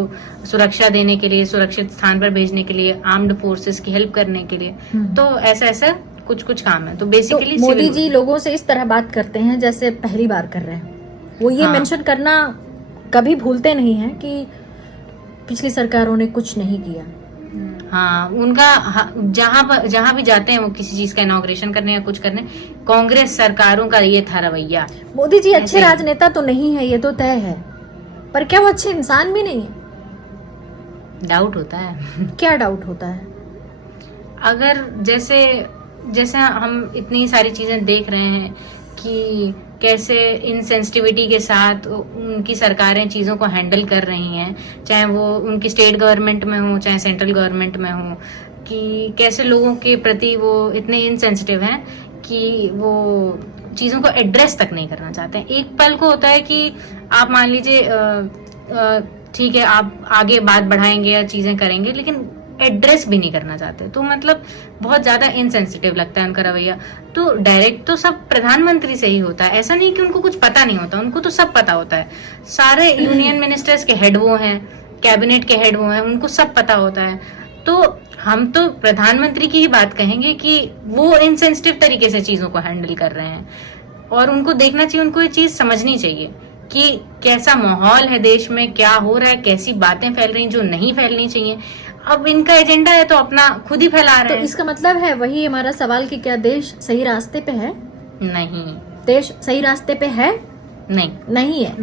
सुरक्षा देने के लिए, सुरक्षित स्थान पर भेजने के लिए, आर्म्ड फोर्सेस की हेल्प करने के लिए। तो ऐसा कुछ काम है। तो बेसिकली तो मोदी जी लोगों से इस तरह बात करते हैं जैसे पहली बार कर रहे हैं। वो ये मेंशन करना कभी भूलते नहीं है कि पिछली सरकारों ने कुछ नहीं किया। हाँ, उनका जहाँ भी जाते हैं वो किसी चीज का इनॉग्रेशन करने या कुछ करने, कांग्रेस सरकारों का ये था रवैया। मोदी जी अच्छे राजनेता तो नहीं है, ये तो तय है, पर क्या वो अच्छे इंसान भी नहीं है? डाउट होता है। क्या डाउट होता है? अगर जैसे हम इतनी सारी चीजें देख रहे हैं कि कैसे इन सेंसिटिविटी के साथ उनकी सरकारें चीज़ों को हैंडल कर रही हैं, चाहे वो उनकी स्टेट गवर्नमेंट में हो चाहे सेंट्रल गवर्नमेंट में हो, कि कैसे लोगों के प्रति वो इतने इनसेंसिटिव हैं कि वो चीज़ों को एड्रेस तक नहीं करना चाहते हैं। एक पल को होता है कि आप मान लीजिए ठीक है आप आगे बात बढ़ाएंगे या चीज़ें करेंगे, लेकिन एड्रेस भी नहीं करना चाहते, तो मतलब बहुत ज्यादा इनसेंसिटिव लगता है उनका रवैया। तो डायरेक्ट तो सब प्रधानमंत्री से ही होता है, ऐसा नहीं कि उनको कुछ पता नहीं होता, उनको तो सब पता होता है। सारे यूनियन मिनिस्टर्स के हेड वो हैं, कैबिनेट के हेड वो हैं, उनको सब पता होता है। तो हम तो प्रधानमंत्री की ही बात कहेंगे कि वो इनसेंसिटिव तरीके से चीजों को हैंडल कर रहे हैं, और उनको देखना चाहिए, उनको ये चीज समझनी चाहिए कि कैसा माहौल है देश में, क्या हो रहा है, कैसी बातें फैल रही जो नहीं फैलनी चाहिए। अब इनका एजेंडा है तो अपना खुद ही फैला रहे तो हैं। इसका मतलब है वही हमारा सवाल कि क्या देश सही रास्ते पे है? नहीं, देश सही रास्ते पे है? नहीं है।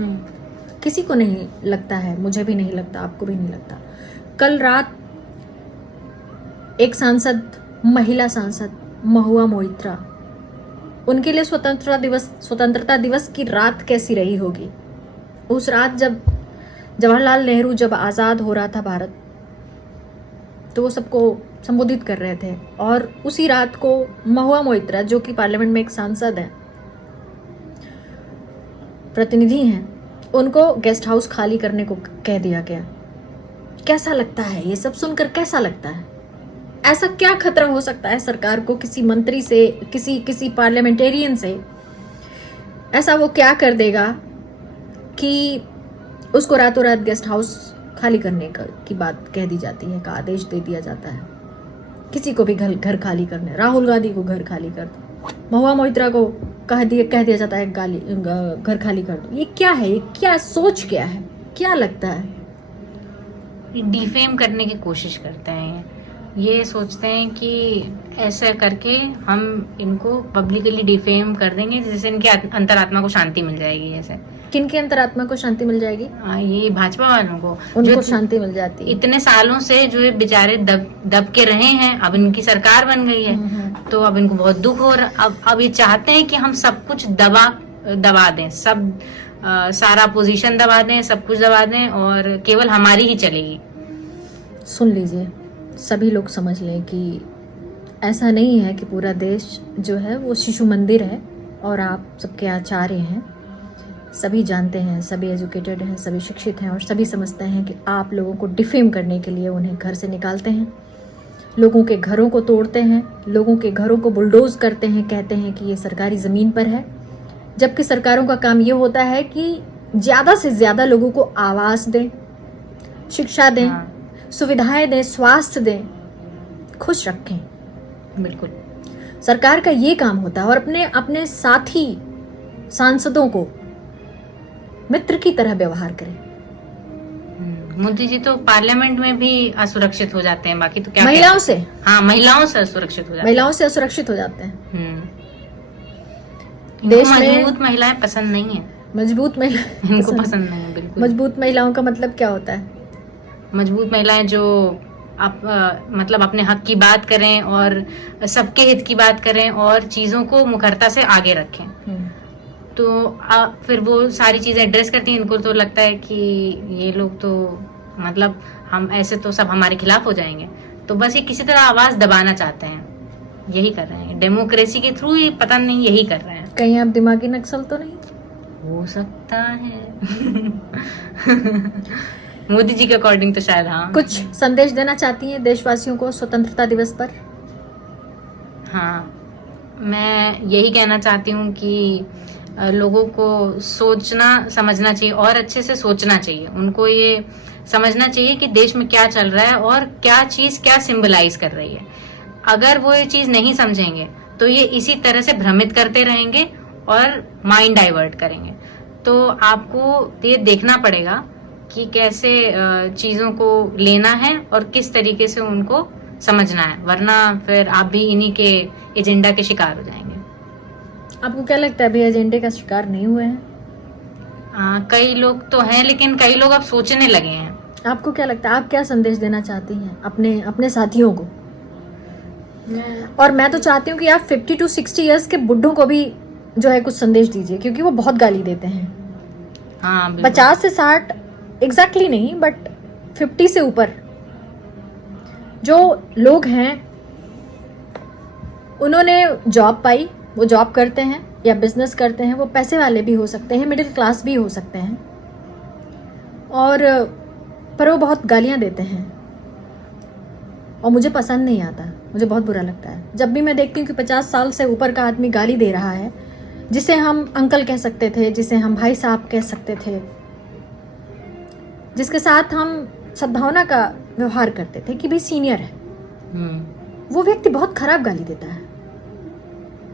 किसी को नहीं लगता है, मुझे भी नहीं लगता, आपको भी नहीं लगता। कल रात एक सांसद, महिला सांसद महुआ मोइत्रा, उनके लिए स्वतंत्रता दिवस की रात कैसी रही होगी। उस रात जब जवाहरलाल नेहरू जब आजाद हो रहा था भारत, तो वो सबको संबोधित कर रहे थे, और उसी रात को महुआ मोइत्रा जो कि पार्लियामेंट में एक सांसद हैं, प्रतिनिधि हैं, उनको गेस्ट हाउस खाली करने को कह दिया गया। कैसा लगता है ये सब सुनकर? कैसा लगता है? ऐसा क्या खतरा हो सकता है सरकार को किसी मंत्री से, किसी पार्लियामेंटेरियन से? ऐसा वो क्या कर देगा कि उसको रातों रात गेस्ट हाउस खाली करने की बात कह दी जाती है, का आदेश दे दिया जाता है। किसी को भी घर खाली करने, राहुल गांधी को घर खाली कर दो, महुआ मोइत्रा को कह दिया जाता है घर खाली कर दो। ये क्या है? ये क्या सोच क्या है? क्या लगता है? डिफेम करने की कोशिश करते हैं, ये सोचते हैं कि ऐसा करके हम इनको पब्लिकली डिफेम कर देंगे जिससे इनके अंतरात्मा को शांति मिल जाएगी। ऐसे किनके अंतरात्मा को शांति मिल जाएगी? ये भाजपा वालों को, उनको शांति मिल जाती है। इतने सालों से जो ये बेचारे दब के रहे हैं, अब इनकी सरकार बन गई है तो अब इनको बहुत दुख हो रहा। अब ये चाहते हैं कि हम सब कुछ दबा दें, सब सारा पोजीशन दबा दें, सब कुछ दबा दें और केवल हमारी ही चलेगी। सुन लीजिए, सभी लोग समझ लें कि ऐसा नहीं है कि पूरा देश जो है वो शिशु मंदिर है और आप सबके आचार्य हैं। सभी जानते हैं, सभी एजुकेटेड हैं, सभी शिक्षित हैं और सभी समझते हैं कि आप लोगों को डिफेम करने के लिए उन्हें घर से निकालते हैं, लोगों के घरों को तोड़ते हैं, लोगों के घरों को बुलडोज करते हैं, कहते हैं कि ये सरकारी ज़मीन पर है, जबकि सरकारों का काम ये होता है कि ज़्यादा से ज़्यादा लोगों को आवास दें, शिक्षा दें, सुविधाएं दें, स्वास्थ्य दें, खुश रखें। बिल्कुल सरकार का ये काम होता है। और अपने साथी सांसदों को मित्र की तरह व्यवहार करें। मोदी जी तो पार्लियामेंट में भी असुरक्षित हो जाते हैं, बाकी तो क्या महिलाओं से, हाँ महिलाओं से असुरक्षित हो जाते हैं। महिलाओं से असुरक्षित हो जाते हैं। देश में मजबूत महिलाएं पसंद नहीं है, मजबूत महिला इनको पसंद नहीं है बिल्कुल। मजबूत महिलाओं का मतलब क्या होता है? मजबूत महिलाएं जो मतलब अपने हक की बात करें और सबके हित की बात करें और चीजों को मुखरता से आगे रखें, तो फिर वो सारी चीजें एड्रेस करती हैं। इनको तो लगता है कि ये लोग तो मतलब हम ऐसे तो सब हमारे खिलाफ हो जाएंगे, तो बस ये किसी तरह आवाज दबाना चाहते हैं, यही कर रहे हैं डेमोक्रेसी के थ्रू ही, पता नहीं यही कर रहे हैं। कहीं आप दिमागी नक्सल तो नहीं? हो सकता है मोदी जी के अकॉर्डिंग तो शायद हाँ। कुछ संदेश देना चाहती हैं देशवासियों को स्वतंत्रता दिवस पर? हाँ, मैं यही कहना चाहती हूँ कि लोगों को सोचना समझना चाहिए और अच्छे से सोचना चाहिए। उनको ये समझना चाहिए कि देश में क्या चल रहा है और क्या चीज क्या सिंबलाइज कर रही है। अगर वो ये चीज नहीं समझेंगे तो ये इसी तरह से भ्रमित करते रहेंगे और माइंड डाइवर्ट करेंगे। तो आपको ये देखना पड़ेगा कि कैसे चीजों को लेना है और किस तरीके से उनको समझना है, वरना फिर आप भी इन्हीं के एजेंडा के शिकार हो जाएंगे। आपको क्या लगता है अभी एजेंडे का शिकार नहीं हुए हैं? कई लोग तो हैं, लेकिन कई लोग अब सोचने लगे हैं। आपको क्या लगता है, आप क्या संदेश देना चाहती हैं अपने साथियों को? और मैं तो चाहती हूँ कि आप 50 to 60 इयर्स के बुढ़ों को भी जो है कुछ संदेश दीजिए, क्योंकि वो बहुत गाली देते हैं। हाँ बिल्कुल। 50 से 60 एग्जैक्टली नहीं, बट 50 से ऊपर जो लोग हैं, उन्होंने जॉब पाई, वो जॉब करते हैं या बिजनेस करते हैं, वो पैसे वाले भी हो सकते हैं, मिडिल क्लास भी हो सकते हैं, और पर वो बहुत गालियां देते हैं और मुझे पसंद नहीं आता, मुझे बहुत बुरा लगता है जब भी मैं देखती हूँ कि 50 साल से ऊपर का आदमी गाली दे रहा है, जिसे हम अंकल कह सकते थे, जिसे हम भाई साहब कह सकते थे, जिसके साथ हम सद्भावना का व्यवहार करते थे कि भाई सीनियर है, वो व्यक्ति बहुत खराब गाली देता है।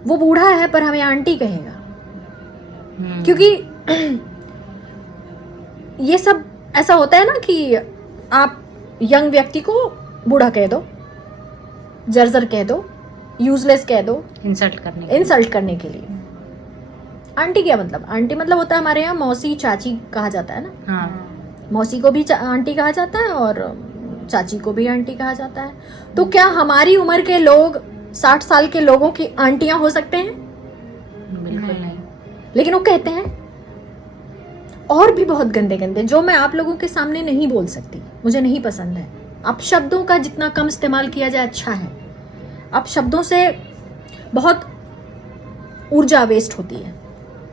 वो बूढ़ा है पर हमें आंटी कहेगा, क्योंकि ये सब ऐसा होता है ना कि आप यंग व्यक्ति को बूढ़ा कह दो, जर्जर कह दो, यूजलेस कह दो, इंसल्ट करने के लिए। आंटी क्या मतलब? आंटी मतलब होता है हमारे यहाँ मौसी चाची कहा जाता है ना। हाँ। मौसी को भी आंटी कहा जाता है और चाची को भी आंटी कहा जाता है। तो क्या हमारी उम्र के लोग 60 साल के लोगों की आंटियां हो सकते हैं? बिल्कुल नहीं। लेकिन वो कहते हैं। और भी बहुत गंदे गंदे जो मैं आप लोगों के सामने नहीं बोल सकती, मुझे नहीं पसंद है। अब शब्दों का जितना कम इस्तेमाल किया जाए अच्छा है। अब शब्दों से बहुत ऊर्जा वेस्ट होती है।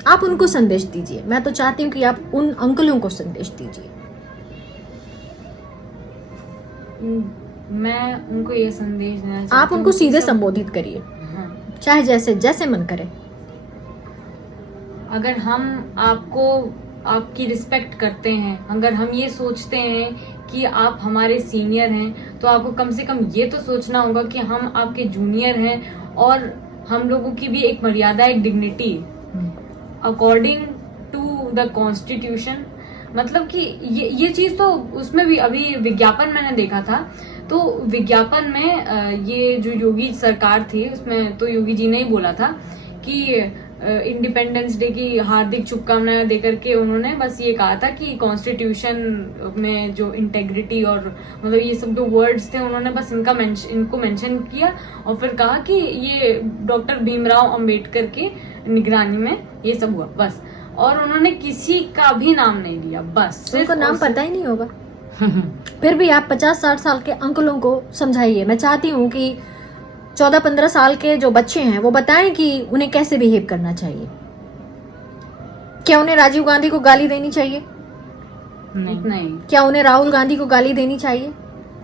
आप उनको संदेश दीजिए। मैं तो चाहती हूँ कि आप उन अंकलों को संदेश दीजिए। मैं उनको ये संदेश देना चाहती आप उनको हूँ सीधे कि संबोधित करिए, हाँ, चाहे जैसे जैसे मन करे। अगर हम आपकी रिस्पेक्ट करते हैं, अगर हम ये सोचते हैं कि आप हमारे सीनियर हैं, तो आपको कम से कम ये तो सोचना होगा कि हम आपके जूनियर हैं और हम लोगों की भी एक मर्यादा, एक dignity according to the constitution. मतलब कि ये चीज तो उसमें भी अभी विज्ञापन मैंने देखा था, तो विज्ञापन में ये जो योगी सरकार थी उसमें तो योगी जी ने ही बोला था कि इंडिपेंडेंस डे की हार्दिक शुभकामनाएं देकर के उन्होंने बस ये कहा था कि कॉन्स्टिट्यूशन में जो इंटेग्रिटी और मतलब ये सब जो वर्ड्स थे उन्होंने बस इनको मेंशन किया और फिर कहा कि ये डॉक्टर भीमराव अंबेडकर की निगरानी में ये सब हुआ बस, और उन्होंने किसी का भी नाम नहीं लिया, बस उनको नाम पता ही नहीं होगा। फिर भी आप 50-60 साल के अंकलों को समझाइए। मैं चाहती हूँ कि 14-15 साल के जो बच्चे हैं वो बताएं कि उन्हें कैसे बिहेव करना चाहिए। क्या उन्हें राजीव गांधी को गाली देनी चाहिए? नहीं। क्या उन्हें राहुल गांधी को गाली देनी चाहिए?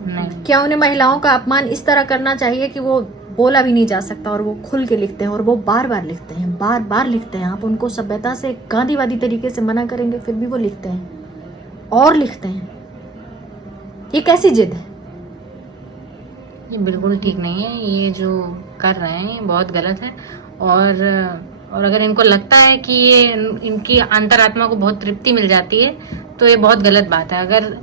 नहीं। क्या उन्हें महिलाओं का अपमान इस तरह करना चाहिए कि वो बोला भी नहीं जा सकता और वो खुल के लिखते हैं और वो बार बार लिखते हैं, बार बार लिखते हैं। आप उनको सभ्यता से गांधीवादी तरीके से मना करेंगे फिर भी वो लिखते हैं और लिखते हैं। ये कैसी जिद है? ये बिल्कुल ठीक नहीं है। ये जो कर रहे हैं ये बहुत गलत है। और अगर इनको लगता है कि ये इनकी अंतरात्मा को बहुत तृप्ति मिल जाती है तो ये बहुत गलत बात है। अगर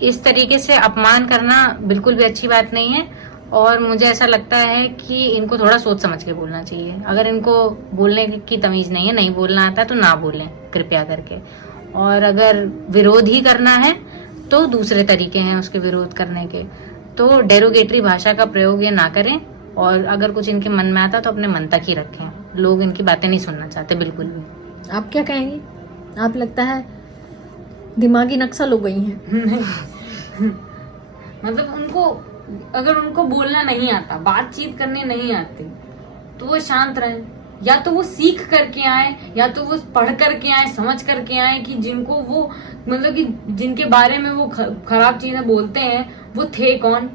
इस तरीके से अपमान करना बिल्कुल भी अच्छी बात नहीं है और मुझे ऐसा लगता है कि इनको थोड़ा सोच समझ के बोलना चाहिए। अगर इनको बोलने की तमीज नहीं है, नहीं बोलना आता तो ना बोलें कृपया करके। और अगर विरोध ही करना है तो दूसरे तरीके हैं उसके विरोध करने के। तो डेरोगेटरी भाषा का प्रयोग ये ना करें और अगर कुछ इनके मन में आता तो अपने मन तक ही रखें। लोग इनकी बातें नहीं सुनना चाहते बिल्कुल भी। आप क्या कहेंगी? आप लगता है दिमागी नक्सल हो गई हैं। मतलब उनको अगर उनको बोलना नहीं आता, बातचीत करने नहीं आती, तो वो शांत रहें। या तो वो सीख करके आए या तो वो पढ़ करके आए, समझ करके आए कि जिनको वो मतलब कि जिनके बारे में वो खराब चीजें बोलते हैं वो थे कौन,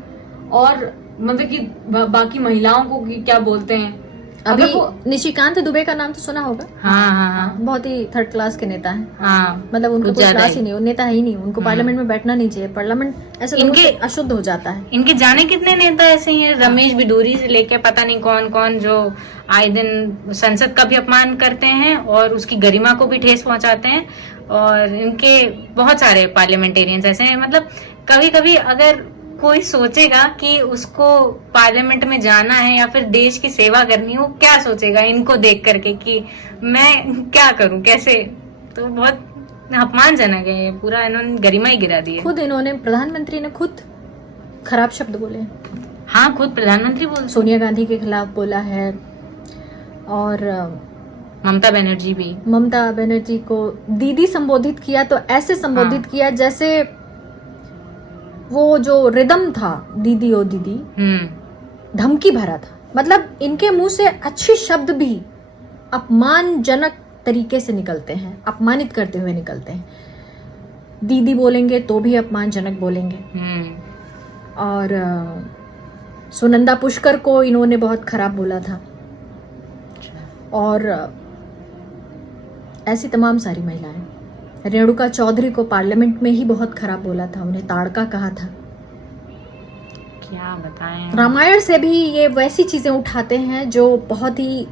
और मतलब कि बाकी महिलाओं को क्या बोलते हैं। अभी निशिकांत दुबे का नाम तो सुना होगा। हाँ। बहुत ही थर्ड क्लास के नेता हैं। हाँ, मतलब उनको कोई क्लास ही नहीं, नेता ही नहीं। उनको पार्लियामेंट में बैठना नहीं चाहिए। पार्लियामेंट ऐसे लोगों से अशुद्ध हो जाता है। इनके जाने कितने नेता ऐसे ही हैं, रमेश बिडूरी से लेके पता नहीं कौन कौन, जो आए दिन संसद का भी अपमान करते हैं और उसकी गरिमा को भी ठेस पहुंचाते हैं। और इनके बहुत सारे पार्लियामेंटेरियंस ऐसे हैं। मतलब कभी कभी अगर कोई सोचेगा कि उसको पार्लियामेंट में जाना है या फिर देश की सेवा करनी है, वो क्या सोचेगा इनको देख करके कि मैं क्या करूं, कैसे। तो बहुत अपमानजनक है ये पूरा। इन्होंने गरिमा ही गिरा दी है। खुद इन्होंने, प्रधानमंत्री ने खुद खराब शब्द बोले। हाँ, खुद प्रधानमंत्री बोल सोनिया गांधी के खिलाफ बोला है और ममता बनर्जी भी। ममता बनर्जी को दीदी संबोधित किया तो ऐसे संबोधित किया जैसे वो जो रिदम था दीदी ओ दीदी धमकी भरा था। मतलब इनके मुंह से अच्छे शब्द भी अपमानजनक तरीके से निकलते हैं, अपमानित करते हुए निकलते हैं। दीदी बोलेंगे तो भी अपमानजनक बोलेंगे। और सुनंदा पुष्कर को इन्होंने बहुत खराब बोला था, और ऐसी तमाम सारी महिलाएं। रेणुका चौधरी को पार्लियामेंट में ही बहुत खराब बोला था, उन्हें ताड़का कहा था। क्या बताएं। रामायण से भी ये वैसी चीजें उठाते हैं जो बहुत ही,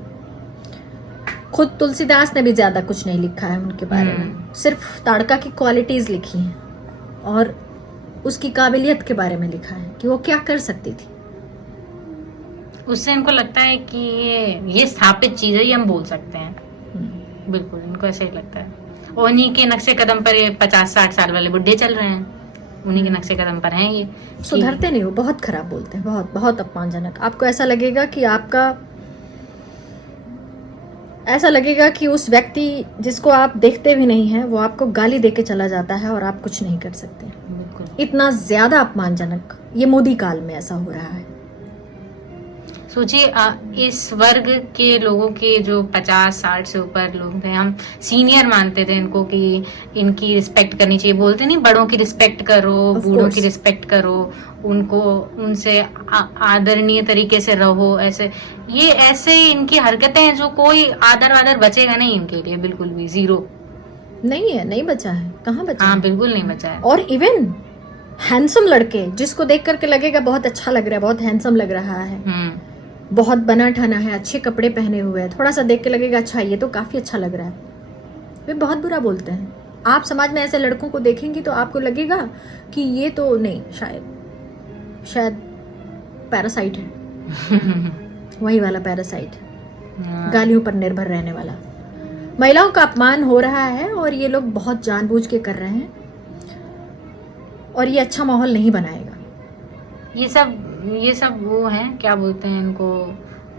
खुद तुलसीदास ने भी ज्यादा कुछ नहीं लिखा है उनके बारे में, सिर्फ ताड़का की क्वालिटीज लिखी हैं और उसकी काबिलियत के बारे में लिखा है कि वो क्या कर सकती थी। उससे इनको लगता है कि ये स्थापित चीज है, ये हम बोल सकते हैं। बिल्कुल इनको ऐसा ही लगता है। और उन्हीं के नक्शे कदम पर ये 50-60 साल वाले बुढ़े चल रहे हैं, उन्हीं के नक्शे कदम पर हैं ये। सुधरते नहीं, वो बहुत खराब बोलते हैं, बहुत बहुत अपमानजनक। आपको ऐसा लगेगा कि उस व्यक्ति जिसको आप देखते भी नहीं है वो आपको गाली देके चला जाता है और आप कुछ नहीं कर सकते। बिल्कुल इतना ज्यादा अपमानजनक ये मोदी काल में ऐसा हो रहा है। सोचिए इस वर्ग के लोगों के जो 50-60 से ऊपर लोग थे, हम सीनियर मानते थे इनको कि इनकी रिस्पेक्ट करनी चाहिए। बोलते नहीं, बड़ों की रिस्पेक्ट करो, बूढ़ों की रिस्पेक्ट करो, उनको उनसे आदरणीय तरीके से रहो। ऐसे ये ऐसे इनकी हरकतें हैं जो कोई आदर वादर बचेगा नहीं इनके लिए, बिल्कुल भी जीरो नहीं है, नहीं बचा है, कहाँ बचा हाँ है? बिल्कुल नहीं बचा है। और इवन हैंडसम लड़के जिसको देख करके लगेगा बहुत अच्छा लग रहा है, बहुत हैंडसम लग रहा है, बहुत बना ठाना है, अच्छे कपड़े पहने हुए है, थोड़ा सा देख के लगेगा अच्छा ये तो काफी अच्छा लग रहा है, वे बहुत बुरा बोलते हैं। आप समाज में ऐसे लड़कों को देखेंगी तो आपको लगेगा कि ये तो नहीं, शायद पैरासाइट है वही वाला पैरासाइट, गालियों पर निर्भर रहने वाला। महिलाओं का अपमान हो रहा है और ये लोग बहुत जानबूझ के कर रहे हैं और ये अच्छा माहौल नहीं बनाएगा। ये सब वो हैं, क्या बोलते हैं इनको,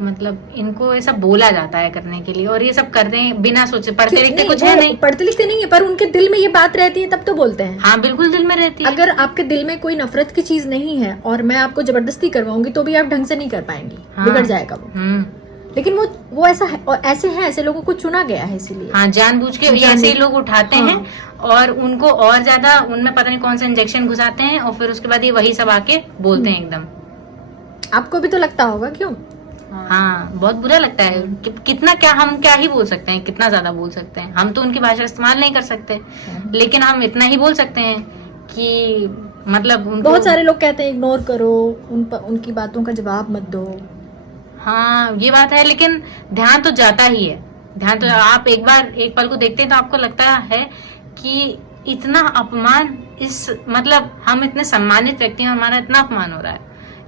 मतलब इनको ऐसा बोला जाता है करने के लिए, और ये सब करते हैं बिना सोचे। पढ़ते लिखते कुछ है नहीं, पढ़ते लिखते नहीं है, पर उनके दिल में ये बात रहती है तब तो बोलते हैं। हाँ बिल्कुल दिल में रहती है। अगर आपके दिल में कोई नफरत की चीज नहीं है और मैं आपको जबरदस्ती करवाऊंगी तो भी आप ढंग से नहीं कर पाएंगी, बिगड़ जाएगा वो। लेकिन वो ऐसा है, और ऐसे लोगों को चुना गया है इसीलिए। हाँ, जानबूझ के ऐसे ही लोग उठाते हैं और उनको और ज्यादा उनमें पता नहीं कौन सा इंजेक्शन घुसाते हैं और फिर उसके बाद ये वही सब आके बोलते हैं एकदम। आपको भी तो लगता होगा, क्यों? हाँ बहुत बुरा लगता है। कितना क्या हम क्या ही बोल सकते हैं, कितना ज्यादा बोल सकते हैं। हम तो उनकी भाषा इस्तेमाल नहीं कर सकते, लेकिन हम इतना ही बोल सकते हैं कि मतलब बहुत सारे लोग कहते हैं इग्नोर करो, उनकी बातों का जवाब मत दो। हाँ ये बात है, लेकिन ध्यान तो जाता ही है। ध्यान तो आप एक पल को देखते हैं तो आपको लगता है कि इतना अपमान, इस मतलब हम इतने सम्मानित व्यक्ति हैं, हमारा इतना अपमान हो रहा है।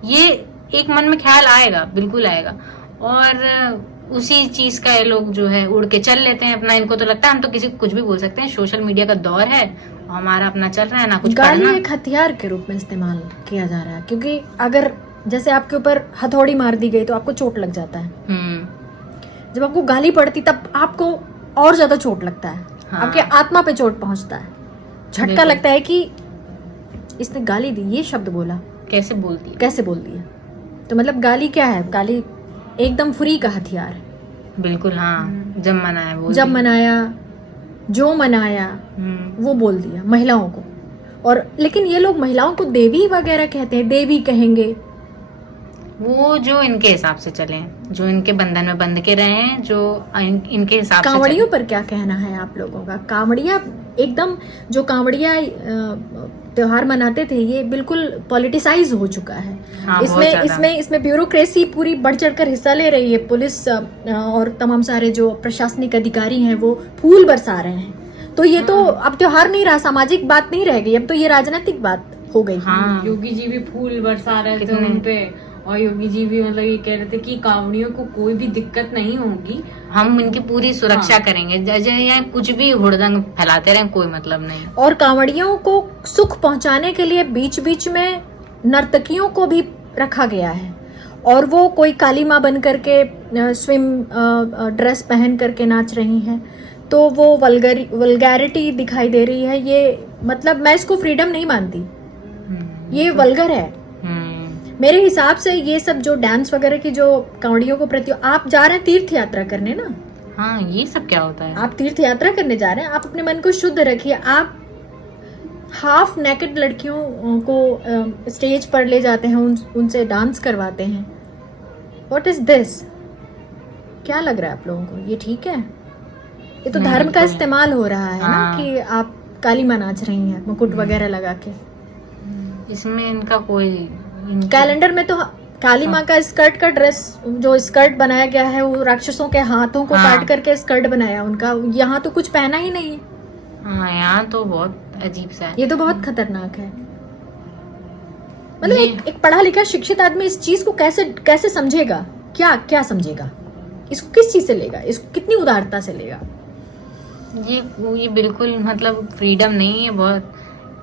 ये एक मन में ख्याल आएगा, बिल्कुल आएगा, और उसी चीज का ये लोग जो है उड़ के चल लेते हैं अपना। इनको तो लगता है हम तो किसी को कुछ भी बोल सकते हैं, सोशल मीडिया का दौर है, हमारा अपना चल रहा है, ना कुछ गाली एक हथियार के रूप में इस्तेमाल किया जा रहा है। क्योंकि अगर जैसे आपके ऊपर हथौड़ी मार दी गई तो आपको चोट लग जाता है, जब आपको गाली पड़ती तब आपको और ज्यादा चोट लगता है। हाँ। आपके आत्मा पे चोट पहुंचता है, झटका लगता है कि इसने गाली दी, ये शब्द बोला, कैसे बोल दिया। तो मतलब गाली क्या है? गाली एकदम फ्री का हथियार है। बिल्कुल हाँ, जब मनाया जो मनाया वो बोल दिया महिलाओं को। और लेकिन ये लोग महिलाओं को देवी वगैरह कहते हैं, देवी कहेंगे, वो जो इनके हिसाब से चले, जो इनके बंधन में बंध के रहे हैं, जो इनके हिसाब से। कांवड़ियों पर क्या कहना है आप लोगों का? कांवड़िया एकदम, जो कांवड़िया त्योहार मनाते थे, ये बिल्कुल पॉलिटिसाइज हो चुका है। हाँ, इसमें ब्यूरोक्रेसी पूरी बढ़ चढ़कर हिस्सा ले रही है। पुलिस और तमाम सारे जो प्रशासनिक अधिकारी हैं वो फूल बरसा रहे हैं। तो ये तो अब त्योहार नहीं रहा, सामाजिक बात नहीं रह गई, अब तो ये राजनीतिक बात हो गई। हाँ, योगी जी भी फूल बरसा रहे थे उन पे, और योगी जी भी मतलब ये कह रहे थे कि कांवड़ियों को कोई भी दिक्कत नहीं होगी, हम इनकी पूरी सुरक्षा करेंगे, जैसे कुछ भी हुड़दंग फैलाते रहे, कोई मतलब नहीं। और कांवड़ियों को सुख पहुंचाने के लिए बीच बीच में नर्तकियों को भी रखा गया है, और वो कोई काली माँ बन करके स्विम ड्रेस पहन करके नाच रही हैं, तो वो वल्गैरिटी दिखाई दे रही है। ये मतलब मैं इसको फ्रीडम नहीं मानती, ये वल्गर है मेरे हिसाब से। ये सब जो डांस वगैरह की जो कांवड़ियों को प्रति, आप जा रहे हैं तीर्थ यात्रा करने ना, हाँ ये सब क्या होता है? आप तीर्थ यात्रा करने जा रहे हैं, आप अपने मन को शुद्ध रखिए। आप हाफ नेकेड लड़कियों को स्टेज पर ले जाते हैं, उनसे डांस करवाते हैं। What is this? क्या लग रहा है आप लोगों को? ये ठीक है? ये तो नहीं, धर्म का बिल्कुल इस्तेमाल हो रहा है ना, हाँ। कि आप काली माँ नाच रही हैं मुकुट वगैरह लगा के। इसमें इनका कोई कैलेंडर में तो काली माँ का स्कर्ट का ड्रेस, जो स्कर्ट बनाया गया है वो राक्षसों के हाथों को हाँ। काट करके स्कर्ट बनाया उनका। यहाँ तो कुछ पहना ही नहीं है। हाँ यहाँ तो बहुत अजीब सा है। ये तो बहुत खतरनाक है। मतलब ये- एक पढ़ा लिखा शिक्षित आदमी इस चीज को कैसे समझेगा? क्या समझेगा? इसको किस चीज से लेगा? इसको कितनी उदारता से लेगा? ये बिल्कुल मतलब फ्रीडम नहीं है, बहुत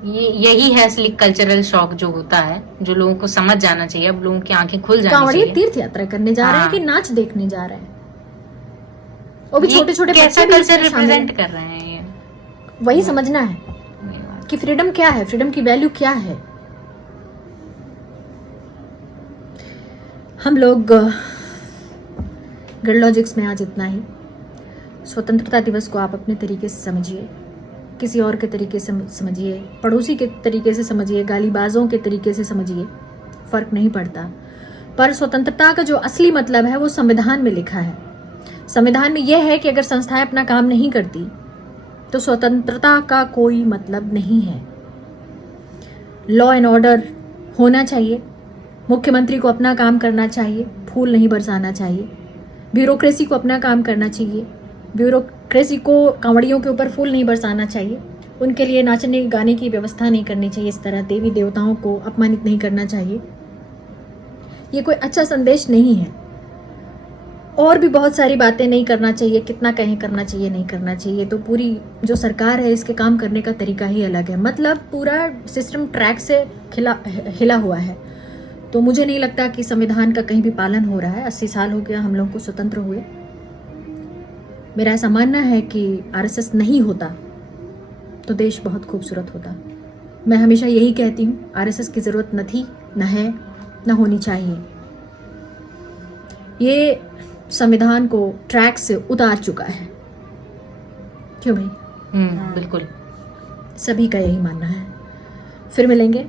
यही है असली कल्चरल शॉक जो होता है, जो लोगों को समझ जाना चाहिए। अब लोगों की आंखें खुल जानी कांवड़िए चाहिए। तीर्थ यात्रा करने जा रहे हैं हाँ। कि नाच देखने जा रहे हैं? वो भी ये छोटे छोटे कैसा बच्चे भी कल्चर इसमें शामिल हैं। रिप्रेजेंट कर रहे हैं ये? वही समझना है कि फ्रीडम क्या है, फ्रीडम की वैल्यू क्या है। हम लोग गडलॉजिक्स में आज इतना ही। स्वतंत्रता दिवस को आप अपने तरीके से समझिए, किसी और के तरीके से समझिए, पड़ोसी के तरीके से समझिए, गालीबाजों के तरीके से समझिए, फर्क नहीं पड़ता। पर स्वतंत्रता का जो असली मतलब है वो संविधान में लिखा है। संविधान में यह है कि अगर संस्थाएं अपना काम नहीं करती तो स्वतंत्रता का कोई मतलब नहीं है। लॉ एंड ऑर्डर होना चाहिए, मुख्यमंत्री को अपना काम करना चाहिए, फूल नहीं बरसाना चाहिए, ब्यूरोक्रेसी को अपना काम करना चाहिए, ब्यूरोक्रेसी को कांवड़ियों के ऊपर फूल नहीं बरसाना चाहिए, उनके लिए नाचने गाने की व्यवस्था नहीं करनी चाहिए, इस तरह देवी देवताओं को अपमानित नहीं करना चाहिए। ये कोई अच्छा संदेश नहीं है। और भी बहुत सारी बातें नहीं करना चाहिए, कितना कहें करना चाहिए नहीं करना चाहिए। तो पूरी जो सरकार है इसके काम करने का तरीका ही अलग है। मतलब पूरा सिस्टम ट्रैक से हिला हुआ है। तो मुझे नहीं लगता कि संविधान का कहीं भी पालन हो रहा है। 80 साल हो गया हम लोग को स्वतंत्र हुए। मेरा ऐसा मानना है कि आरएसएस नहीं होता तो देश बहुत खूबसूरत होता। मैं हमेशा यही कहती हूँ, आरएसएस की जरूरत न थी, न है, न होनी चाहिए। ये संविधान को ट्रैक से उतार चुका है। क्यों भाई? बिल्कुल सभी का यही मानना है। फिर मिलेंगे।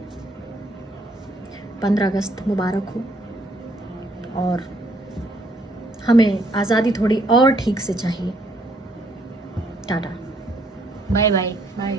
15 अगस्त मुबारक हो। और हमें आज़ादी थोड़ी और ठीक से चाहिए। टाटा। Bye bye. बाय।